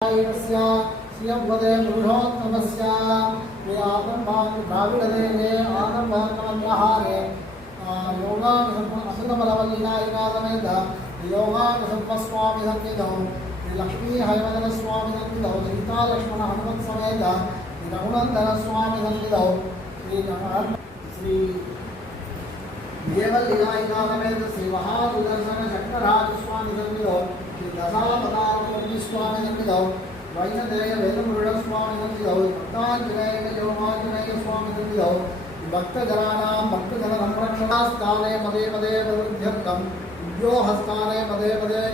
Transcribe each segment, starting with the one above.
श्रियवदे पुरुषोत्तमस्य द्राविडदेवे आनंदहारे योगासुतबलवल्लिनायकासमेत योगासुस्वामी सन्निधौ लक्ष्मी हयवदन स्वामी सन्निधौ सीता लक्ष्मण हनुमत समेत रघुनंदन स्वामी सन्निधौ श्री देवल्लिनायकासमेत श्री महासुदर्शन शंकरराज स्वामी सन्निधौ श्री दशावतार स्वामी सन्निधौ वैनदेय वेदमुरुड स्वामी सन्निधौ भक्तांजनेय योगांजनेय स्वामी सन्निधौ भक्तजनानां भक्तजन संरक्षणास्थाने मदे मदे अभिवृद्ध्यर्थं उद्योगस्थाने मदे मदे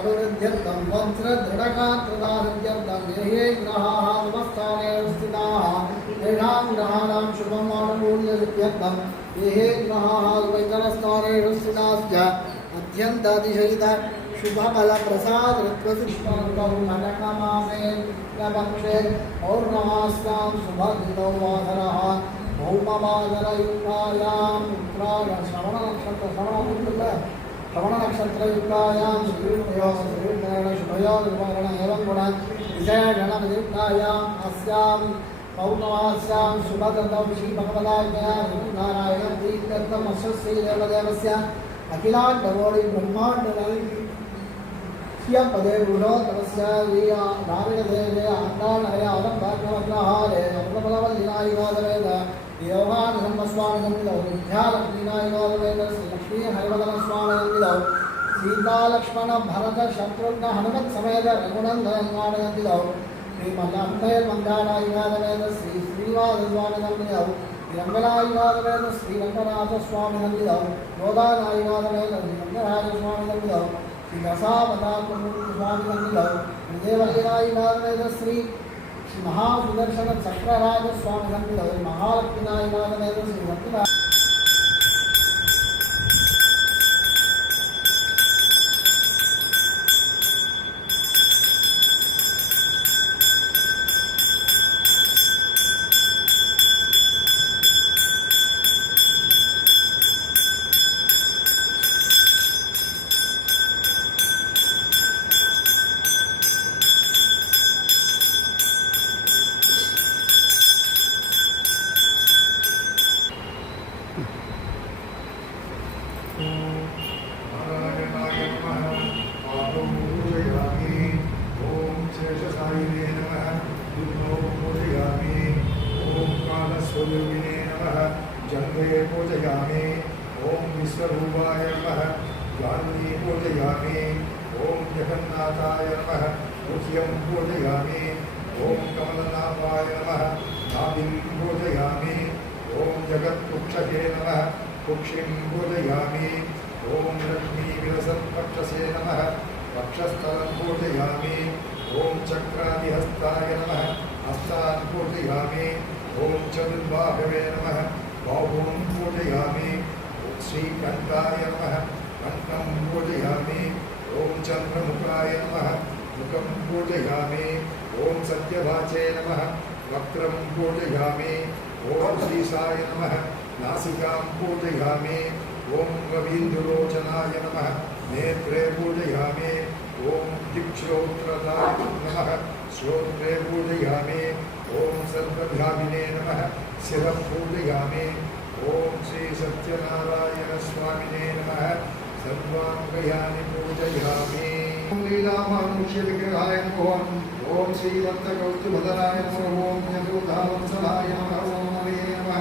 अभिवृद्ध्यर्थं वज्रदृढगात्रदाहृत्यर्थं ये ग्रहाः शुभस्थाने स्थिताः तेषां ग्रहाणां शुभम् आनुकूल्यसिद्ध्यर्थं ये ग्रहाः वैतरस्थानेषु स्थिताश्च अत्यन्तातिशयित शुभफलप्रसादृत्वसिष्टानुगौमनमासे पक्षे पौर्णमास्यां शुभदिनौ वासरः भौमवादरयुक्तायां श्रवणनक्षत्रयुक्तायां श्रीर्णेन शुभयो निर्वहण एवं गुण विजयगणयुक्तायाम् अस्यां पौर्णमास्यां शुभदन्तौ श्रीभगवदाज्ञया नारायणं दीप्त्यर्थम् अश्वस्य देवदेवस्य अखिलाण्डकोटि ब्रह्माण्डनायकि पदे पुरुषोत्तमस्य द्राविडदेवे आन्दाळय आलम्भाग्नवग्रहारे अमृतबलवल्लिनायकासमेत योगानुसम्मस्वामी सन्निधौ विद्यालक्ष्मीनायकासमेत श्रीलक्ष्मी हरिवदनस्वामी सन्निधौ सीतालक्ष्मण भरत शत्रुघ्न हनुमत समेत रघुनंदन स्वामी सन्निधौ श्रीमल्लम्भैर्मङ्गानायकासमेत श्री श्रीनिवासस्वामी सन्निधौ रङ्गनायकासमेत श्रीरङ्गनाथस्वामी सन्निधौ गोदानायकासमेत श्रीरङ्गराजस्वामी सन्निधौ श्री दशावतार स्वामी सन्निधौ देवल्लिनायकासमेत श्री महासुदर्शन चक्रराज स्वामी सन्निधौ महालक्ष्मीनायकासमेत श्री सत्यनारायण जंगे पूजयामि ओं विश्वरूपाय नमः जानवी पूजयामि ओं जगन्नाथाय नमः तुष्यं पूजयामि ओं कमलनाभाय नमः नाभिं पूजयामि ओं जगत्पुक्षसे नमः कुक्षिं पूजयामि ओं लक्ष्मीविलसत्पक्षसे नमः वक्षस्थलं पूजयामि ओं चक्रादिहस्ताय नमः हस्तान् पूजयामि ओं चतुर्बाहवे नमः बाहुं पूजयामि श्रीकण्ठाय नमः कण्ठं पूजयामि ओं चन्द्रमुखाय नमः मुखं पूजयामि ओं सत्यवाचे नमः वक्त्रं पूजयामि ओं श्रीशाय नमः नासिकां पूजयामि ओं रवीन्द्रलोचनाय नमः नेत्रे पूजयामि ओं दिक्श्रोत्रताय नमः श्रोत्रे पूजयामि ओं सर्वभ्यामिने नमः शिरः पूजयामि ओं श्री सत्यनारायण स्वामिने नमः सर्वाङ्गयानि पूजयामि लीलामानुष्यविग्रहाय नमः ओं श्रीदत्तकौस्तुभधराय नमः ओं यदुधावत्सलाय नमः ओं हरये नमः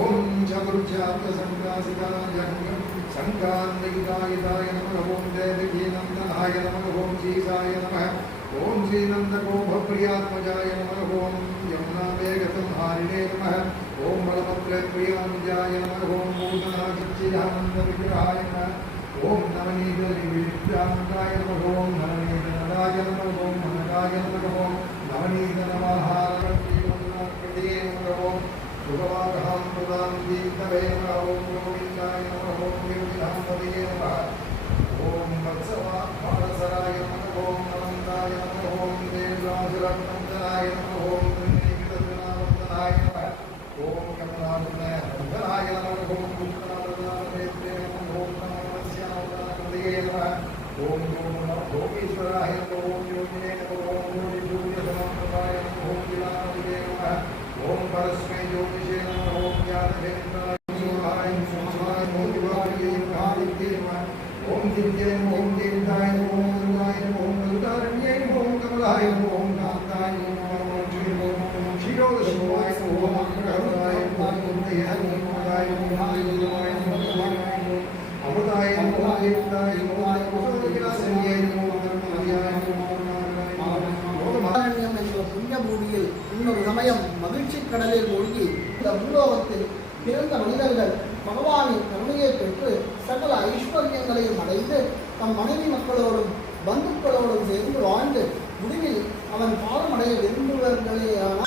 ओं चतुर्जातसङ्कासिकाय शङ्कान्विताय नमः ओं देवकीनन्दनाय नमः ओं श्रीशाय नमः ओं श्रीनन्दगोपप्रियात्मजाय नमः ओं यमुनावेगसंहारिणे नमः ओं बलभद्रप्रियानुजाय नमः ओं भूतनाचिदानन्दविग्रहाय नमः ओं नवनीतविद्यानन्दाय नमः ओं नवनीतनराय नमः ओं नमकाय नमः ओं नवनीतनवाहारप्रतिये नमः ओं सुभवादहां प्रदां दीप्तवे नमः ओं गोविन्दाय नमः ओं योगिधाम्पदये नमः ओं वत्सवासराय नमः ओं नवन्दाय नमः ओं देवराजरत्नन्दनाय नमः ओं त्रिनेत्रनावर्तनाय नमः ओं यमुनावर्तनाय नमः ओं पुत्रनावर्तनाय नमः ओं नमस्यावतारकृतये नमः ओम भोगेश्वराय नमः ओम योगिने नमः ओम योगिसूर्यसमप्रभाय नमः ओम विलासवे नमः ओम परस्मै ज्योतिषे नमः ओम ज्ञानभेन्द्राय स्वाहाय स्वाहाय ओम दिवाये नमः ओम दिव्ये नमः ओम दीर्घाय नमः ओम दुर्गाय नमः ओम दुर्गारण्ये नमः ओम कमलाय नमः ओम कान्ताय नमः ओम क्षीरोदशिवाय नमः ओम अग्रहराय नमः ओम कुन्दये नमः ओम नमः अमृताय नमः देवताय नमः कुसुमविलासिन्ये नमः धर्महर्याय नमः நாராயணம் என்ற புண்ணிய பூமியில் இன்னொரு சமயம் மகிழ்ச்சி கடலில் மூழ்கி இந்த பூலோகத்தில் பிறந்த மனிதர்கள் பகவானின் கருணையை பெற்று சகல ஐஸ்வர்யங்களையும் அடைந்து தம் மனைவி மக்களோடும் பந்துக்களோடும் சேர்ந்து வாழ்ந்து முடிவில் அவன் பாரமடைய விரும்புவர்களேயான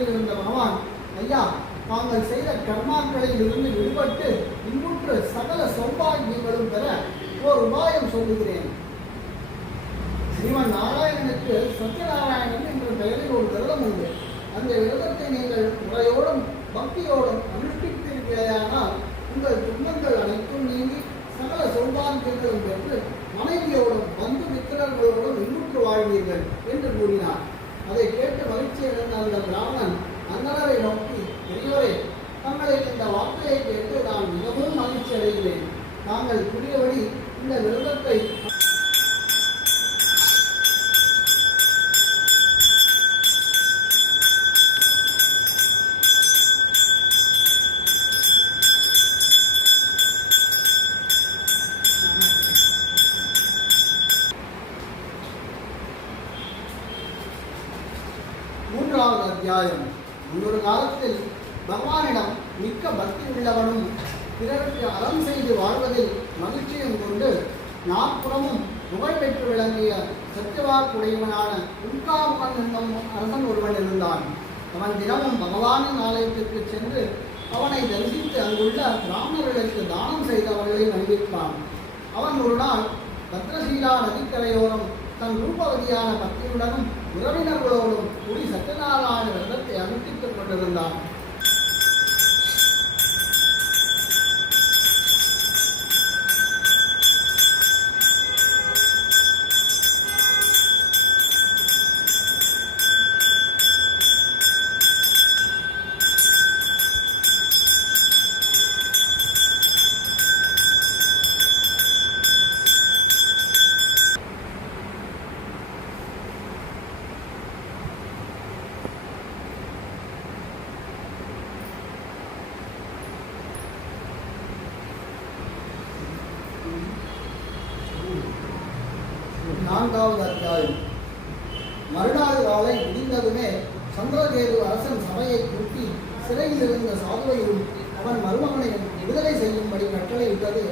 இருந்த பகவான், ஐயா, தாங்கள் செய்த கர்மாக்களில் இருந்து விடுபட்டு இன்புற்று சகல சௌபாகியங்களும் பெற ஓர் உபாயம் சொல்லுகிறேன். ஸ்ரீமன் நாராயணனுக்கு சத்யநாராயணன் என்ற பெயரில் ஒரு விரதம் உண்டு. அந்த விரதத்தை நீங்கள் முறையோடும் பக்தியோடும் அனுஷ்டித்தீர்களேயானால் உங்கள் துன்பங்கள் அனைத்தும் நீங்கி சகல சௌபாகியங்களும் பெற்று மனைவியோடும் பந்து மித்திரர்களோடும் இன்புற்று வாழ்வீர்கள் என்று கூறினார். அதை கேட்டு மகிழ்ச்சியடைந்த அந்த பிராமணன் அந்தனரை நோக்கி, பெரியவரே, தங்களுக்கு இந்த வார்த்தையை கேட்டு நான் மிகவும் மகிழ்ச்சி அடைகிறேன். தாங்கள் புரியபடி இந்த விரதத்தை மூன்றாவது அத்தியாயம். முன்னொரு காலத்தில் பகவானிடம் மிக்க பக்தி உள்ளவனும் பிறருக்கு அறம் செய்து வாழ்வதில் மகிழ்ச்சியும் கொண்டு நாற்புறமும் புகழ் பெற்று விளங்கிய சத்தியவாக்குடையவனான உல்காமுகன் என்னும் அரசன் ஒருவன் இருந்தான். அவன் தினமும் பகவானின் ஆலயத்திற்கு சென்று அவனை தரிசித்து அங்குள்ள பிராமணர்களுக்கு தானம் செய்து அவர்களை மன்னிப்பான். அவன் ஒரு நாள் பத்ரசீலா நதிக்கரையோரம் தன் ரூபவதியான பக்தியுடனும் உறவினர்களோடும் கூடி சத்யநாராயண விரதத்தை அனுஷ்டித்துக் கொண்டிருந்தான். நான்காவது அத்தியாயம். மறுநாள் காலை முடிந்ததுமே சந்திரகேது அரசன் சபையை கூட்டி சிறையில் இருந்த சாதுவையும் அவன் மருமகனையும் விடுதலை செய்யும்படி கட்டளையிட்டது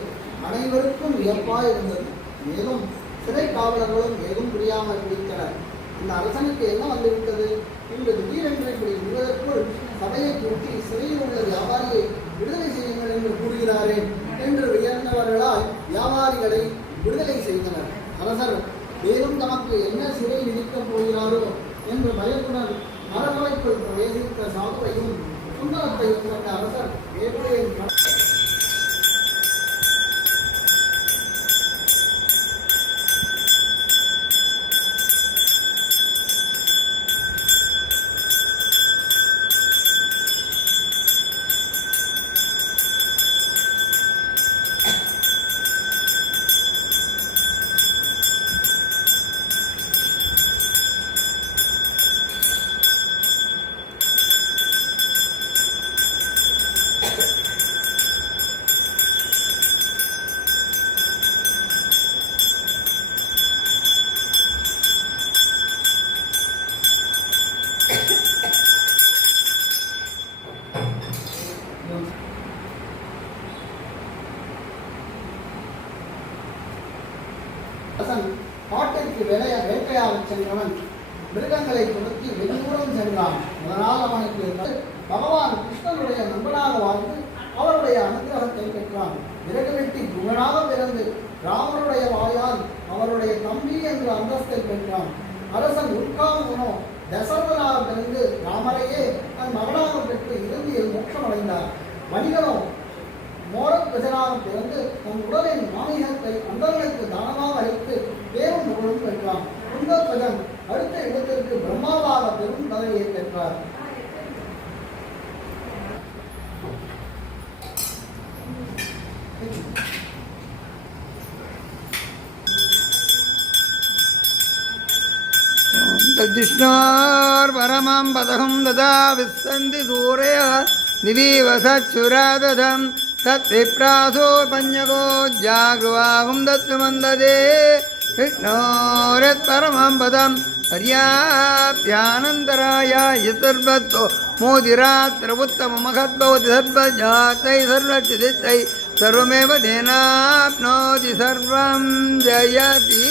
அனைவருக்கும் வியப்பாயிருந்தது. மேலும் சிறை காவலர்களும் ஏதும் புரியாமல் பிடித்தனர். இந்த அரசனுக்கு என்ன வந்துவிட்டது? இன்று திடீரென்று இப்படி விடுவதற்குள் சபையை கூட்டி சிறையில் உள்ள வியாபாரியை விடுதலை செய்யுங்கள் என்று கூறுகிறாரே என்று வியந்தவர்களால் வியாபாரிகளை விடுதலை செய்தனர். அரசர் மேலும் தமக்கு என்ன சிறை விதிக்கப் போகிறாரோ என்று பயத்துடன் மரபவைக்குள் பிரவேசித்த சாதுவையும் சுந்தரத்தையும் கண்ட அரசர் வேட்டையின் அரசன் காட்டிற்கு வேட்டையாடச் சென்றவன் மிருகங்களை துரத்தி வெகு தூரம் சென்றான். அதனால் அவனுக்கு பகவான் கிருஷ்ணனுடைய நண்பனாக வாழ்ந்து அவருடைய அனுகிரகத்தை பெற்றான். விறகு வெட்டி குகனாக பிறந்து ராமனுடைய வாயால் அவருடைய தம்பி என்ற அந்தஸ்தை பெற்றான். அரசன் உட்கார்ந்தனோ தசரதனாக பிறந்து ராமரையே தன் மகனாக பெற்று இறுதியில் மோட்சமடைந்தார். வணிகனோ மோரத்வஜனாக பிறந்து தன் உடலின் மாமிகத்தை அந்தர்களுக்கு தானமாக அளித்து பேரும் புகழும் பெற்றான். குந்தத்வஜன் அடுத்த இடத்திற்கு பிரம்மாவாக பெரும் பதவியை பெற்றார். तद्विष्णोर्परमं पदहं ददा विस्सन्ति सूरय दिवीवसच्छुरादधं तद्विप्रासोपन्यको जागृवाहुं दत्तमन्ददे विष्णोरत्परमं पदं पर्याप्यानन्तराय यतर्वतो मोदिरात्र उत्तममहद्भवति सर्वजातैः सर्वचिदितैः सर्वमेव तेनाप्नोति सर्वं जयति.